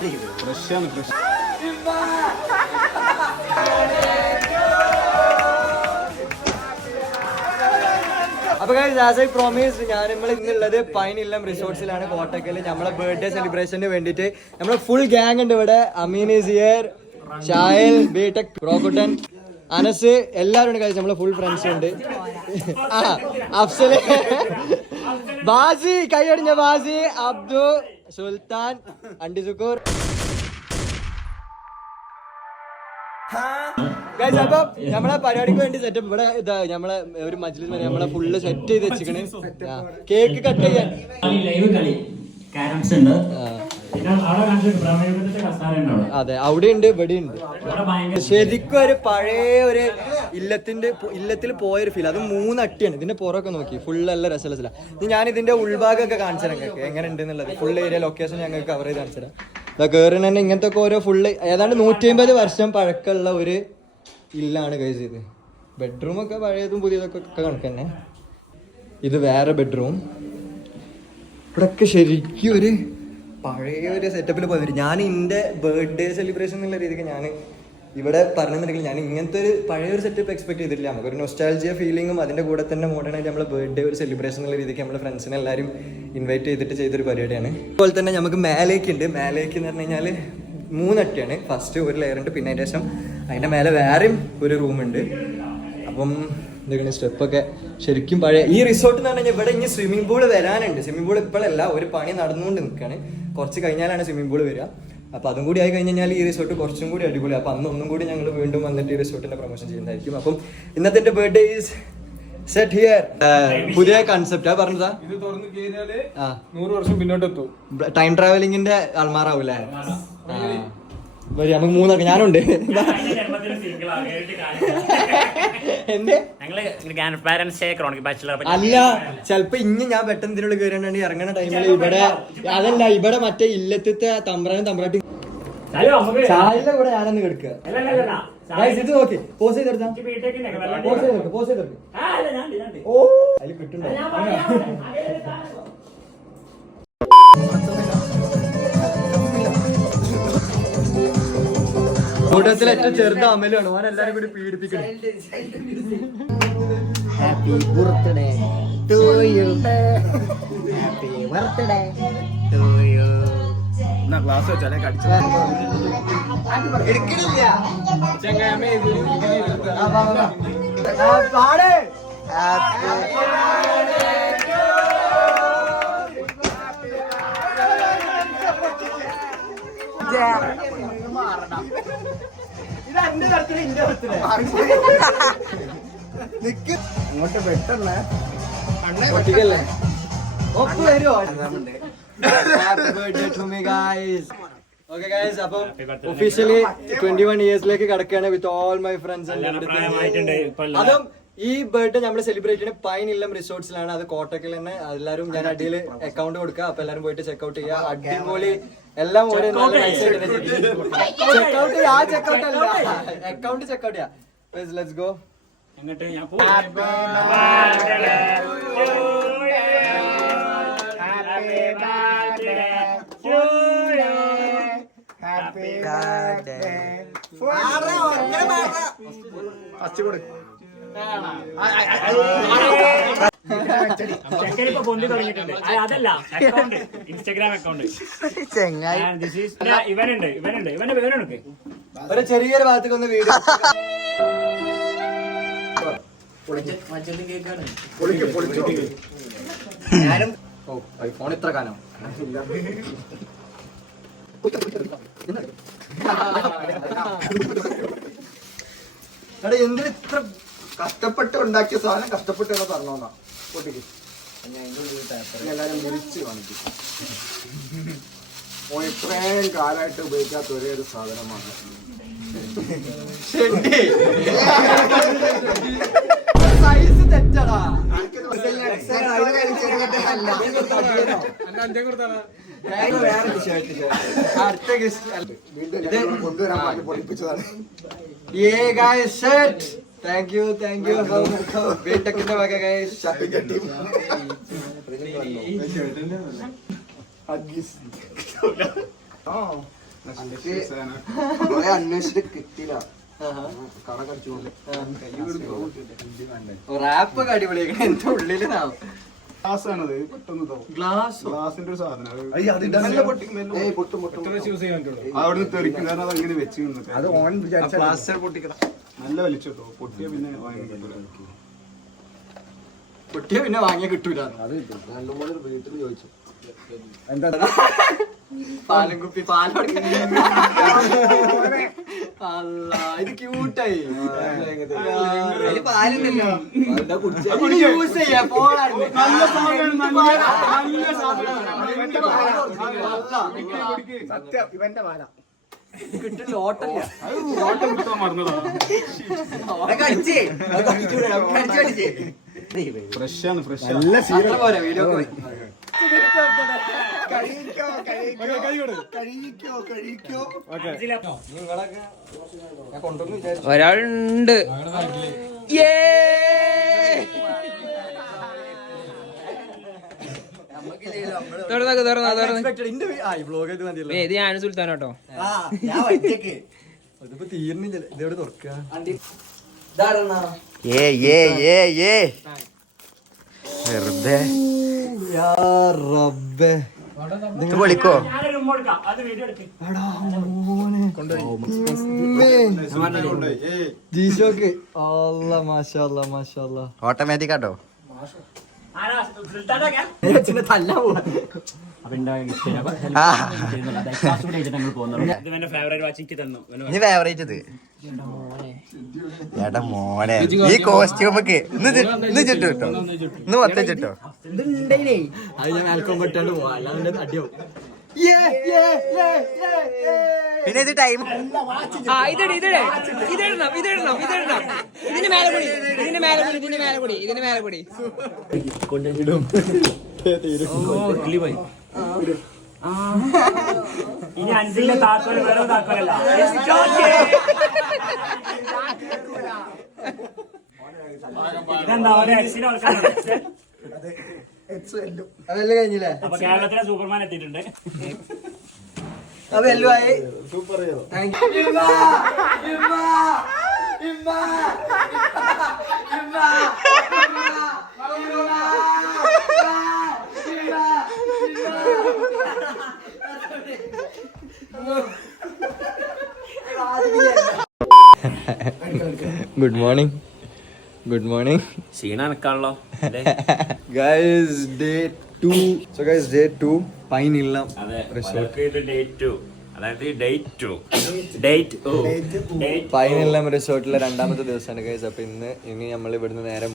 ഫ്രഷാണ് fresh അപ്പൊ as I promise ഞാൻ നമ്മൾ ഇന്നുള്ളത് പൈൻ ഇല്ലം റിസോർട്സിലാണ് കോട്ടക്കൽ നമ്മളെ ബർത്ത്ഡേ സെലിബ്രേഷന് വേണ്ടിയിട്ട് നമ്മളെ ഫുൾ ഗ്യാങ് ഉണ്ട് ഇവിടെ. അമീൻ ഈസ് ഷായൽ ബിടെക് പ്രോക്കുട്ടൻ അനസ് എല്ലാവരും ഉണ്ട് കഴിച്ച് നമ്മളെ ഫുൾ ഫ്രണ്ട്സ് ഉണ്ട്. ആ അഫ്സൽ ബാസി കൈയടിഞ്ഞ ബാസി അബ്ദു സുൽത്താൻ അണ്ടി സുക്കൂർ. അപ്പൊ നമ്മളെ പരിപാടിക്ക് വേണ്ടി സെറ്റപ്പ് ഇവിടെ ഇതാ നമ്മളെ ഒരു മജ്ലിസ് വരെ നമ്മളെ ഫുള്ള് സെറ്റ് ചെയ്ത് വെച്ചിക്കണ് കേക്ക് കട്ട് ചെയ്യാൻ. അതെ അവിടെ ഉണ്ട് ഇവിടെ ഉണ്ട് ശരിക്കും ഒരു പഴയ ഒരു ഇല്ലത്തിന്റെ ഇല്ലത്തിൽ പോയൊരു ഫീൽ അത് മൂന്ന് അട്ടിയാണ് ഇതിന്റെ പുറമൊക്കെ നോക്കി. ഫുൾ നല്ല രസരസില ഇത് ഞാൻ ഇതിന്റെ ഉൾഭാഗമൊക്കെ കാണിച്ചു തരാം ഞങ്ങൾക്ക് എങ്ങനെ ഉണ്ട് എന്നുള്ളത് ഫുൾ ഏരിയ ലൊക്കേഷൻ ഞങ്ങൾക്ക് കവർ ചെയ്ത് കാണിച്ചു തരാം കയറിന് തന്നെ ഇങ്ങനത്തെ ഒക്കെ ഓരോ ഫുള്ള് ഏതാണ്ട് നൂറ്റി അമ്പത് വർഷം പഴക്കമുള്ള ഒരു ഇല്ലാണ് കഴിച്ച് ഇത്. ബെഡ്റൂമൊക്കെ പഴയതും പുതിയതൊക്കെ ഒക്കെ കണക്ക് തന്നെ. ഇത് വേറെ ബെഡ്റൂം ഇവിടെയൊക്കെ ശരിക്കും ഒരു പഴയ ഒരു സെറ്റപ്പിൽ പോയി ഞാൻ എന്റെ ബർത്ത്ഡേ സെലിബ്രേഷൻ എന്നുള്ള രീതിക്ക് ഞാൻ ഇവിടെ പറഞ്ഞിട്ടുണ്ടെങ്കിൽ ഞാൻ ഇങ്ങനത്തെ ഒരു പഴയ ഒരു സെറ്റപ്പ് എക്സ്പെക്ട് ചെയ്തിട്ടില്ല. നമുക്കൊരു നോസ്റ്റാൾജിയ ഫീലിംഗും അതിന്റെ കൂടെ തന്നെ മോഡേൺ ആയിട്ട് നമ്മളെ ബർത്ത്ഡേ ഒരു സെലിബ്രേഷൻ എന്നുള്ള രീതിക്ക് നമ്മൾ ഫ്രണ്ട്സിനെ എല്ലാവരും ഇൻവൈറ്റ് ചെയ്തിട്ട് ചെയ്തൊരു പരിപാടിയാണ്. അതുപോലെ തന്നെ നമുക്ക് മേലേക്ക് ഉണ്ട്. മേലേക്ക് എന്ന് പറഞ്ഞു കഴിഞ്ഞാൽ മൂന്നട്ടിയാണ്. ഫസ്റ്റ് ഒരു ലെയർ ഉണ്ട്. പിന്നെ അതിന്റെ ശേഷം അതിന്റെ മേലെ വേറെയും ഒരു റൂമുണ്ട് അപ്പം എന്തൊക്കെയാണ് സ്റ്റെപ്പൊക്കെ ശരിക്കും പഴയ ഈ റിസോർട്ട് എന്ന് പറഞ്ഞാൽ ഇവിടെ ഇനി സ്വിമ്മിംഗ് പൂൾ വരാനുണ്ട്. സ്വിമ്മിംഗ് പൂൾ ഇപ്പോഴല്ല ഒരു പണി നടന്നുകൊണ്ട് നിൽക്കുകയാണ് കുറച്ച് കഴിഞ്ഞാലാണ് സ്വിമ്മിംഗ് പൂൾ വരിക. അപ്പോൾ അതും കൂടി ആയി കഴിഞ്ഞാൽ ഈ റിസോർട്ട് കുറച്ചും കൂടി അടിപൊളി. അപ്പോൾ അന്ന് ഒന്നും കൂടി ഞങ്ങൾ വീണ്ടും വന്നിട്ട് ഈ റിസോർട്ടിന്റെ പ്രൊമോഷൻ ചെയ്യുന്നതായിരിക്കും. അപ്പം ഇന്നത്തെ എന്റെ ബർത്ത്ഡേ ഈസ് സെറ്റ് ഹിയർ പുതിയ കൺസെപ്റ്റ് ആ പറഞ്ഞതാ ഇത് തുറന്നു കഴിഞ്ഞാൽ നൂറ് വർഷം പിന്നോട്ട് എത്തും ടൈം ട്രാവലിംഗിന്റെ വരി, നമുക്ക് മൂന്നൊക്കെ. ഞാനുണ്ട്. എന്റെ ഞങ്ങൾ ഗ്രാൻഡ് പാരന്റ്സ് ക്രോണിക് ബാച്ചിലർ അല്ല ചെലപ്പോ ഇനി ഞാൻ പെട്ടെന്ന് ഇതിനുള്ള കയറിയാണ്ട് ഇറങ്ങണ ടൈമിൽ ഇവിടെ അതല്ല ഇവിടെ മറ്റേ ഇല്ലത്തെ തമ്പ്രാനും തമ്പ്രാട്ടി. ചായന്റെ കൂടെ ഞാനൊന്ന് കിടക്കുക Guys, ഇത് നോക്കി. പോസ് ചെയ്തെടുത്താ. പോസ് ചെയ്തെടുക്ക് പോസ് ചെയ്തെടുക്ക് ഓ അതിൽ കിട്ടുണ്ടോ കൂട്ടത്തിൽ ഏറ്റവും ചെറുത് അമലാണ് ഓൻ എല്ലാരും കൂടി പീഡിപ്പിക്കണം. Happy birthday to you happy birthday to you എന്നാ ക്ലാസ് വെച്ചാലേ കടിച്ചു. എടുക്കണില്ല. ചെങ്ങാമേ വാ. ഹാപ്പി നിക്ക്. ഇങ്ങോട്ട് പെട്ടെന്ന്. ഒട്ടിക്കല്ലേ ഒപ്പ് വരുമോ happy birthday to me guys okay guys അപ്പം ഒഫീഷ്യലി ട്വന്റി വൺ ഇയേഴ്സിലേക്ക് കടക്കുകയാണ് വിത്ത് ഓൾ മൈ ഫ്രണ്ട്സ് അതും ഈ ബർത്ത്ഡേ നമ്മൾ സെലിബ്രേറ്റ് ചെയ്യുന്നത് പൈൻ ഇല്ലം റിസോർട്സിലാണ് അത് കോട്ടക്കൽ തന്നെ. എല്ലാവരും ഞാൻ അടിയിൽ അക്കൗണ്ട് കൊടുക്കുക. അപ്പൊ എല്ലാരും പോയിട്ട് ചെക്ക്ഔട്ട് ചെയ്യുക. അടിപൊളി എല്ലാം ഒരു ചെക്ക്ഔട്ട് ആ ചെക്കൗട്ട് അല്ല അക്കൗണ്ട് ചെക്കൗട്ട് ചെയ്യാം ലെറ്റ്സ് ഗോ എന്നിട്ട് ഞാൻ ചെക്കനിപ്പോ പൊന്തി തുടങ്ങിയിട്ടുണ്ട്. അത് അതല്ല അക്കൗണ്ട് ഇൻസ്റ്റാഗ്രാം അക്കൗണ്ട് ഇവനുണ്ട് ഇവനുണ്ട് ഇവന്റെ പേരെടുക്ക് ഒരു ചെറിയൊരു ഭാഗത്തേക്ക് ഒന്ന് വീട് ഞാനും ഓ ഐഫോൺ ഇത്ര കാലം. എടാ എന്തിന് ഇത്ര കഷ്ടപ്പെട്ട് ഉണ്ടാക്കിയ സാധനം കഷ്ടപ്പെട്ട് എന്ന്? പറഞ്ഞോന്നാ പൊട്ടിക്ക്. ഇനി എല്ലാരും മുറിച്ച് കാണിക്കും. ഓ ഇത്രയും കാലമായിട്ട് ഉപയോഗിക്കാത്ത ഒരേ ഒരു സാധനമാണ്. സൈസ് തെറ്റടാ. അടുത്ത ഗസ്റ്റ് വീണ്ടും ഞങ്ങൾ കൊണ്ടുവരാൻ വേണ്ടി പൊളിപ്പിച്ചതാണ്. ഏ guys shirt thank you thank you ബിടെക്കിന്റെ വക ഗൈസ് അന്വേഷിച്ചിട്ട് കിട്ടിയില്ല റാപ്പ് അടിപൊളിയാക്കണം എന്റെ ഉള്ളിലാവും ഗ്ലാസ് ആണത് പെട്ടെന്ന് ഗ്ലാസ്? ഗ്ലാസിന്റെ ഒരു സാധനം. അവിടെ തെറിക്കും കാരണം അത് അങ്ങനെ വെച്ച് അത് ഓൺ പ്ലാസ്റ്റർ പൊട്ടിക്കണം. നല്ല വലിച്ചിട്ടോ? പൊട്ടിയ പിന്നെ വാങ്ങി കിട്ടൂല. പൊട്ടിയ പിന്നെ വാങ്ങിയ കിട്ടൂല. അത് നല്ലപോലെ വീട്ടിൽ ചോദിച്ചു. പാലും കുപ്പി പാലും അല്ല ഇത് ക്യൂട്ടായി യൂസ് ചെയ്യാ. പോളാണ് സത്യം ഇവന്റെ മാല കിട്ടില്ല ഓട്ടല്ല ഫ്രഷ് പോരെ വീഡിയോ കഴിക്കോ കഴിക്കോ. കഴിക്കോ കഴിക്കോ നിങ്ങളൊക്കെ ഞാൻ കൊണ്ടുവന്ന് വിചാരിച്ചു ഒരാളുണ്ട് തുറന്നോ തുറന്നോ തുറന്ന് Unexpected. ഇന്റെ വീ- ആ, ഈ ഇത് ഞാൻ സുൽത്താൻ കേട്ടോ. വെറുതെ. ഓട്ടോമാറ്റിക് ആട്ടോ? എന്റെ ഫേവറേറ്റ് ഇത് ഏട്ടാ മോനെ ഈ കോസ്റ്റ്യൂമൊക്കെ ഇന്ന് ചുട്ടു കിട്ടോ? ഇന്ന് മൊത്തം ചുട്ടോ? അത് ഞാൻ ആൽക്കോം പെട്ടാണ്ട് പോവാ. അല്ലാതെ അടിയാവും പിന്നെ ഇത് ടൈം ആ ഇതിട് ഇതിട്. ഇതിടണം ഇതിടണം ഇതിടണം. ഇതിന്റെ മേലെ കൂടി ഇതിന്റെ മേലെ കൂടി ഇതിന്റെ മേലെ കൂടി ഇതിന്റെ മേലെ കൂടി ഇനി അഞ്ചിന്റെ താക്കോൽ വേറെ താക്കോലല്ല. ഇതെന്താ ഒരു എക്സിന് കൊടുക്കാനുണ്ട് അതെല്ലാം കഴിഞ്ഞില്ലേ അപ്പൊ കേരളത്തിലെ സൂപ്പർമാൻ എത്തിയിട്ടുണ്ട്. അപ്പൊ ആയി ഗുഡ് മോർണിംഗ് ഗുഡ് മോർണിംഗ് ക്ഷീണ നിക്കാണല്ലോ. Guys day two so guys day two pine ഇല്ല റിസോർട്ടിലെ രണ്ടാമത്തെ ദിവസമാണ് ഗൈസ് അപ്പൊ ഇന്ന് ഇനി നമ്മൾ ഇവിടുന്ന് നേരെ